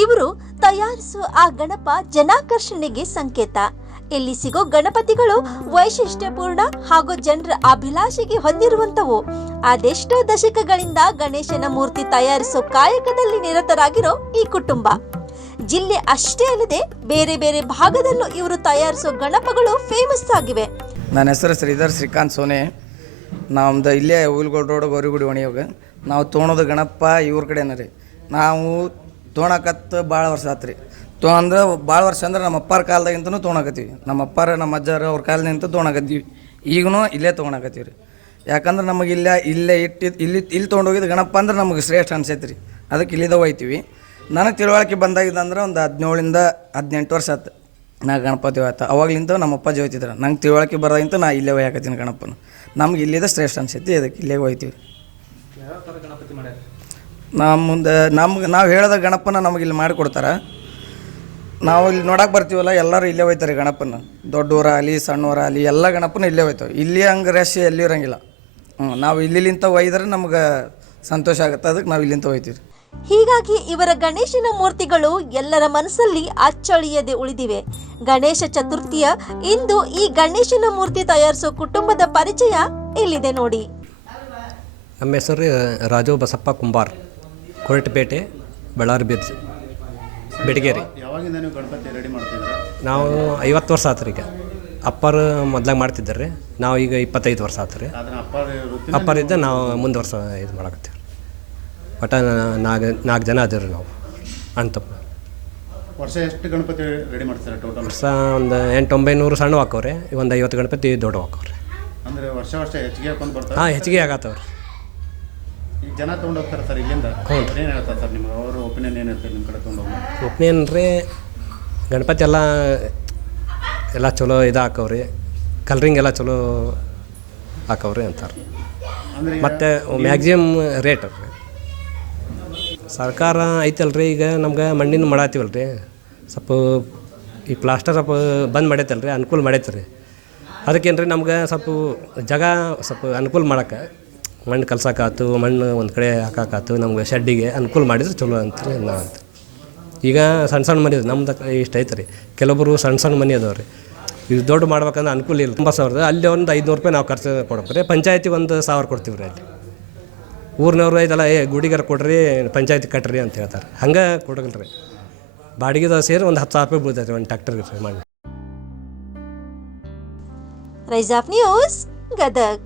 ಇವರು ತಯಾರಿಸುವ ಆ ಗಣಪ ಜನಾಕರ್ಷಣೆಗೆ ಸಂಕೇತ. ಇಲ್ಲಿ ಸಿಗೋ ಗಣಪತಿಗಳು ವೈಶಿಷ್ಟ್ಯಪೂರ್ಣ ಹಾಗೂ ಜನರ ಅಭಿಲಾಷೆಗೆ ಹೊಂದಿರುವಂತವು. ಅದೆಷ್ಟೋ ದಶಕಗಳಿಂದ ಗಣೇಶನ ಮೂರ್ತಿ ತಯಾರಿಸೋ ಕಾಯಕದಲ್ಲಿ ನಿರತರಾಗಿರೋ ಈ ಕುಟುಂಬ ಜಿಲ್ಲೆ ಅಷ್ಟೇ ಅಲ್ಲದೆ ಬೇರೆ ಬೇರೆ ಭಾಗದಲ್ಲೂ ಇವರು ತಯಾರಿಸೋ ಗಣಪಗಳು ಫೇಮಸ್ ಆಗಿವೆ. ನನ್ನ ಹೆಸರು ಶ್ರೀಧರ್ ಶ್ರೀಕಾಂತ್ ಸೋನೆ. ನಮ್ದು ಇಲ್ಲೇ ಹುಲ್ಗೋಡ್ ರೋಡ್ ಗೌರಿಗುಡಿ ಒಣಿಯೋಗ ನಾವು ತೊಗೊಳೋದು ಗಣಪ ಇವ್ರ ಕಡೆನ ರೀ. ನಾವು ತೊಗೊಳಕತ್ತು ಭಾಳ ವರ್ಷ ಆತು ರೀ. ಅಂದ್ರೆ ಭಾಳ ವರ್ಷ ಅಂದ್ರೆ ನಮ್ಮ ಅಪ್ಪಾರ ಕಾಲದಾಗಿಂತನೂ ತೊಗೊಳಕತ್ತೀವಿ. ನಮ್ಮ ಅಪ್ಪಾರ ನಮ್ಮ ಅಜ್ಜಾರು ಅವ್ರ ಕಾಲದಿಂದ ತೊಗೊಳಕತ್ತೀವಿ. ಈಗೂ ಇಲ್ಲೇ ತೊಗೊಳಕತ್ತೀವಿ ರೀ. ಯಾಕಂದ್ರೆ ನಮಗೆ ಇಲ್ಲೇ ಇಲ್ಲಿ ತೊಗೊಂಡೋಗಿದ್ದು ಗಣಪ ಅಂದ್ರೆ ನಮಗೆ ಶ್ರೇಷ್ಠ ಅನ್ಸೈತೆ ರೀ. ಅದಕ್ಕೆ ಇಲ್ಲಿದ ಹೋಯ್ತೀವಿ. ನನಗೆ ತಿಳುವಳಿಕೆ ಬಂದಾಗಿದ್ದಂದ್ರೆ ಒಂದು 17-18 ವರ್ಷ ಆಯ್ತು ನಾ ಗಣಪತಿ ಹೋಯ್ತು. ಅವಾಗ್ಲಿಂತ ನಮ್ಮ ಅಪ್ಪಾಜಿ ಹೋಯ್ತಿದ್ರು. ನಂಗೆ ತಿಳುವಳಿಕೆ ಬರೋದಿಂತ ನಾ ಇಲ್ಲೇ ಹೋಯಾಕತ್ತೀನಿ ಗಣಪನ. ನಮ್ಗೆ ಇಲ್ಲಿದ ಶ್ರೇಷ್ಠ ಅನ್ಸೈತಿ, ಅದಕ್ಕೆ ಇಲ್ಲೇ ಹೋಯ್ತೀವಿ. ನಾವು ಹೇಳಿದ ಗಣಪನ ನಮಗೆ ಇಲ್ಲಿ ಮಾಡಿಕೊಡ್ತಾರೆ. ನಾವು ಇಲ್ಲಿ ನೋಡಕ್ಕೆ ಬರ್ತೀವಲ್ಲ, ಎಲ್ಲರೂ ಇಲ್ಲೇ ಹೋಯ್ತಾರೆ ಗಣಪನ. ದೊಡ್ಡವರಾಗಲಿ ಸಣ್ಣವರಾಗಲಿ ಎಲ್ಲ ಗಣಪನ ಇಲ್ಲೇ ಹೋಯ್ತಾವೆ. ಇಲ್ಲಿ ಹಂಗೆ ರಶ್ ಎಲ್ಲಿ ಇರೋಂಗಿಲ್ಲ. ನಾವು ಇಲ್ಲಿಂತ ಒಯ್ದರೆ ನಮ್ಗೆ ಸಂತೋಷ ಆಗುತ್ತೆ. ಅದಕ್ಕೆ ನಾವು ಇಲ್ಲಿಂದ ಹೋಯ್ತೀವಿ. ಹೀಗಾಗಿ ಇವರ ಗಣೇಶನ ಮೂರ್ತಿಗಳು ಎಲ್ಲರ ಮನಸ್ಸಲ್ಲಿ ಅಚ್ಚಳಿಯದೆ ಉಳಿದಿವೆ. ಗಣೇಶ ಚತುರ್ಥಿಯ ಇಂದು ಈ ಗಣೇಶನ ಮೂರ್ತಿ ತಯಾರಿಸೋ ಕುಟುಂಬದ ಪರಿಚಯ ಇಲ್ಲಿದೆ ನೋಡಿ. ನಮ್ಮ ಹೆಸರು ರಾಜು ಬಸಪ್ಪ ಕುಂಬಾರ್, ಕೊರಟಪೇಟೆ, ಬಳ್ಳಾರಿ ಬಿರ್ಜ್, ಬೆಡಗೇರಿ. ಯಾವಾಗಿಂದ ನೀವು ಗಣಪತಿ ರೆಡಿ ಮಾಡ್ತಿದ್ದೀರಾ? ನಾವು 50 ವರ್ಷ ಆತ್ರಿ. ಈಗ ಅಪ್ಪರು ಮೊದ್ಲಾಗ ಮಾಡ್ತಿದ್ದಾರೆ. ನಾವು ಈಗ 25 ವರ್ಷ ಆತ್ರಿ. ಅಪ್ಪರಿದ್ದ ನಾವು ಮುಂದೆ ವರ್ಷ ಇದು ಮಾಡಕತ್ತೀವಿ. ಒಟ್ಟು 4 ಜನ ಅದೇವ್ರಿ ನಾವು ಅಣ್ತಪ್ಪ. ವರ್ಷ ಎಷ್ಟು ಗಣಪತಿ ರೆಡಿ ಮಾಡ್ತಾರೆ ಟೋಟಲ್? ವರ್ಷ ಒಂದು 800-900 ಸಣ್ಣ ಹಾಕವ್ರಿ. ಒಂದು 50 ಗಣಪತಿ ದೊಡ್ಡ ಹಾಕವ್ರಿ. ಅಂದರೆ ವರ್ಷ ಹೆಚ್ಚಿಗೆ ಹಾಕೊಂಡು ಬರ್ತಾರೆ? ಹಾಂ, ಹೆಚ್ಚಿಗೆ ಆಗತ್ತವ್ರಿ. ಈಗ ಜನ ತೊಗೊಂಡು ಹೋಗ್ತಾರೆ ಸರ್ ಇಲ್ಲಿಂದ. ಏನು ಹೇಳ್ತಾರೆ ಸರ್ ನಿಮ್ಗೆ? ಅವರು ಒಪಿನಿಯನ್ ಏನು ಹೇಳ್ತಾರೆ ನಿಮ್ಮ ಕಡೆ ತೊಗೊಂಡೋಗಿ? ಒಪಿನಿಯನ್ ರೀ, ಗಣಪತಿ ಎಲ್ಲ ಚಲೋ ಇದು ಹಾಕವ್ರಿ. ಕಲ್ರಿಂಗ್ ಎಲ್ಲ ಚಲೋ ಹಾಕವ್ರಿ ಅಂತಾರೆ. ಮತ್ತು ಮ್ಯಾಕ್ಸಿಮಮ್ ರೇಟ್ ರೀ. ಸರ್ಕಾರ ಐತಲ್ರಿ, ಈಗ ನಮ್ಗೆ ಮಣ್ಣಿನ ಮಾಡತ್ತೀವಲ್ರಿ, ಸ್ವಲ್ಪ ಈ ಪ್ಲಾಸ್ಟರ್ ಸ್ವಲ್ಪ ಬಂದ್ ಮಾಡೈತಲ್ರಿ, ಅನುಕೂಲ ಮಾಡೈತೆ. ಅದಕ್ಕೇನು ರೀ ನಮ್ಗೆ ಸ್ವಲ್ಪ ಜಾಗ ಸ್ವಲ್ಪ ಅನುಕೂಲ ಮಾಡೋಕ್ಕೆ, ಮಣ್ಣು ಕಲ್ಸೋಕ್ಕಾಯ್ತು, ಮಣ್ಣು ಒಂದು ಕಡೆ ಹಾಕೋಕ್ಕಾಯ್ತು, ನಮ್ಗೆ ಶೆಡ್ಡಿಗೆ ಅನುಕೂಲ ಮಾಡಿದ್ರೆ ಚಲೋ ಅಂತೀರಿ ನಾ ಅಂತ. ಈಗ ಸಣ್ಣ ಮನೆ ಅದು ನಮ್ದು ಇಷ್ಟು ಐತೆ ರೀ. ಕೆಲವೊಬ್ಬರು ಸಣ್ಣ ಮನೆ ಅದಾವೆ ರೀ. ಇದು ದೊಡ್ಡ ಮಾಡ್ಬೇಕಂದ್ರೆ ಅನುಕೂಲ ಇಲ್ಲ. 90,000 ಅಲ್ಲಿ ಒಂದು 500 ರೂಪಾಯಿ ನಾವು ಖರ್ಚು ಕೊಡ್ಬೇಕು ರೀ. ಪಂಚಾಯತಿಗೆ 1,000 ಕೊಡ್ತೀವಿ ರೀ. ಅಲ್ಲಿ ಊರಿನವ್ರು ಐತಲ್ಲ, ಗುಡಿಗಾರ ಕೊಡ್ರಿ, ಪಂಚಾಯತಿ ಕಟ್ಟ್ರಿ ಅಂತ ಹೇಳ್ತಾರೆ. ಹಂಗೆ ಕೊಡಗಲ್ಲ ರೀ. ಬಾಡಿಗೆದ ಸೇರಿ ಒಂದು 10,000 ರೂಪಾಯಿ ಬೀಳ್ತೈತೆ ಒಂದು ಟ್ಯಾಕ್ಟರ್ಗೆ ಮಾಡಿ. ರೈಜಾಫ್ ನ್ಯೂಸ್, ಗದಗ್.